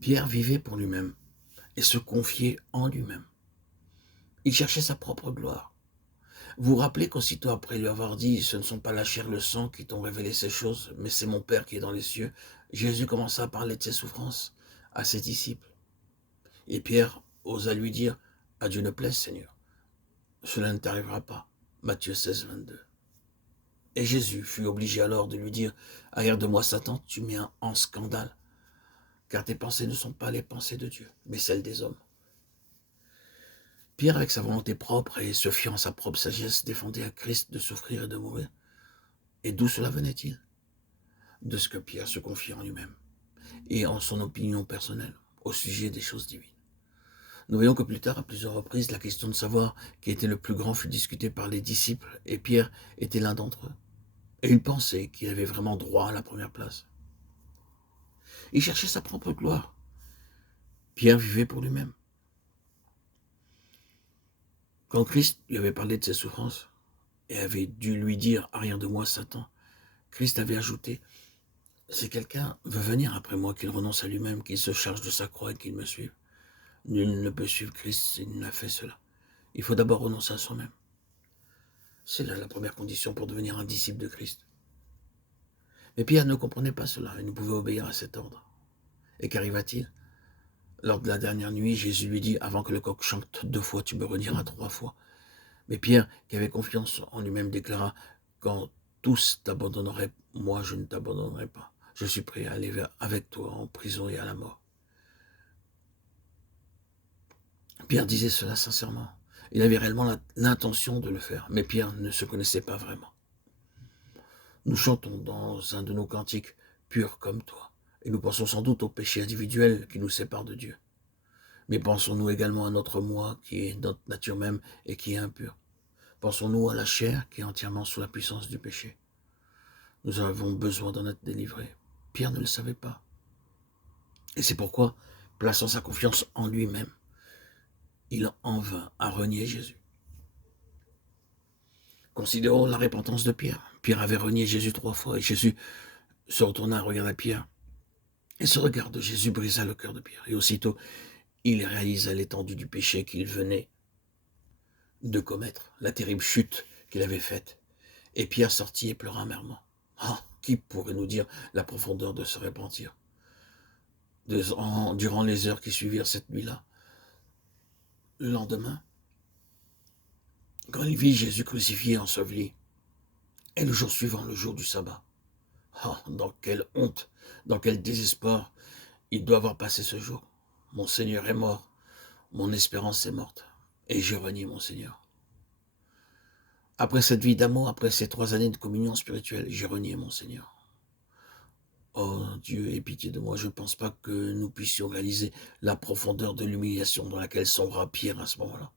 Pierre vivait pour lui-même et se confiait en lui-même. Il cherchait sa propre gloire. Vous vous rappelez qu'aussitôt après lui avoir dit « Ce ne sont pas la chair et le sang qui t'ont révélé ces choses, mais c'est mon Père qui est dans les cieux », Jésus commença à parler de ses souffrances à ses disciples. Et Pierre osa lui dire « À Dieu ne plaise, Seigneur, cela ne t'arrivera pas ». Matthieu 16, 22. Et Jésus fut obligé alors de lui dire « Arrière de moi, Satan, tu mets en scandale, car tes pensées ne sont pas les pensées de Dieu, mais celles des hommes. » Pierre, avec sa volonté propre et se fiant à sa propre sagesse, défendait à Christ de souffrir et de mourir. Et d'où cela venait-il? De ce que Pierre se confiait en lui-même et en son opinion personnelle au sujet des choses divines. Nous voyons que plus tard, à plusieurs reprises, la question de savoir qui était le plus grand fut discutée par les disciples, et Pierre était l'un d'entre eux. Et il pensait qu'il avait vraiment droit à la première place. Il cherchait sa propre gloire. Pierre vivait pour lui-même. Quand Christ lui avait parlé de ses souffrances et avait dû lui dire « Arrière de moi, Satan », Christ avait ajouté « Si quelqu'un veut venir après moi, qu'il renonce à lui-même, qu'il se charge de sa croix et qu'il me suive. Nul ne peut suivre Christ s'il n'a fait cela. Il faut d'abord renoncer à soi-même. » C'est là la première condition pour devenir un disciple de Christ. Mais Pierre ne comprenait pas cela et ne pouvait obéir à cet ordre. Et qu'arriva-t-il? Lors de la dernière nuit, Jésus lui dit « Avant que le coq chante 2 fois, tu me redieras 3 fois. » Mais Pierre, qui avait confiance en lui-même, déclara « Quand tous t'abandonneraient, moi je ne t'abandonnerai pas. Je suis prêt à aller avec toi en prison et à la mort. » Pierre disait cela sincèrement. Il avait réellement l'intention de le faire, mais Pierre ne se connaissait pas vraiment. Nous chantons dans un de nos cantiques « Pur comme toi », et nous pensons sans doute au péché individuel qui nous sépare de Dieu. Mais pensons-nous également à notre moi, qui est notre nature même et qui est impure? Pensons-nous à la chair qui est entièrement sous la puissance du péché? Nous avons besoin d'en être délivrés. Pierre ne le savait pas. Et c'est pourquoi, plaçant sa confiance en lui-même, il en vint à renier Jésus. Considérons la repentance de Pierre. Pierre avait renié Jésus 3 fois et Jésus se retourna, regarda Pierre. Et ce regard de Jésus brisa le cœur de Pierre. Et aussitôt, il réalisa l'étendue du péché qu'il venait de commettre, la terrible chute qu'il avait faite. Et Pierre sortit et pleura amèrement. Ah, qui pourrait nous dire la profondeur de ce repentir durant les heures qui suivirent cette nuit-là? Le lendemain, quand il vit Jésus crucifié et enseveli, et le jour suivant, le jour du sabbat, ah, dans quelle honte, dans quel désespoir il doit avoir passé ce jour. Mon Seigneur est mort, mon espérance est morte, et j'ai renié mon Seigneur. Après cette vie d'amour, après ces 3 années de communion spirituelle, j'ai renié mon Seigneur. Oh Dieu, aie pitié de moi, je ne pense pas que nous puissions réaliser la profondeur de l'humiliation dans laquelle sombra Pierre à ce moment-là.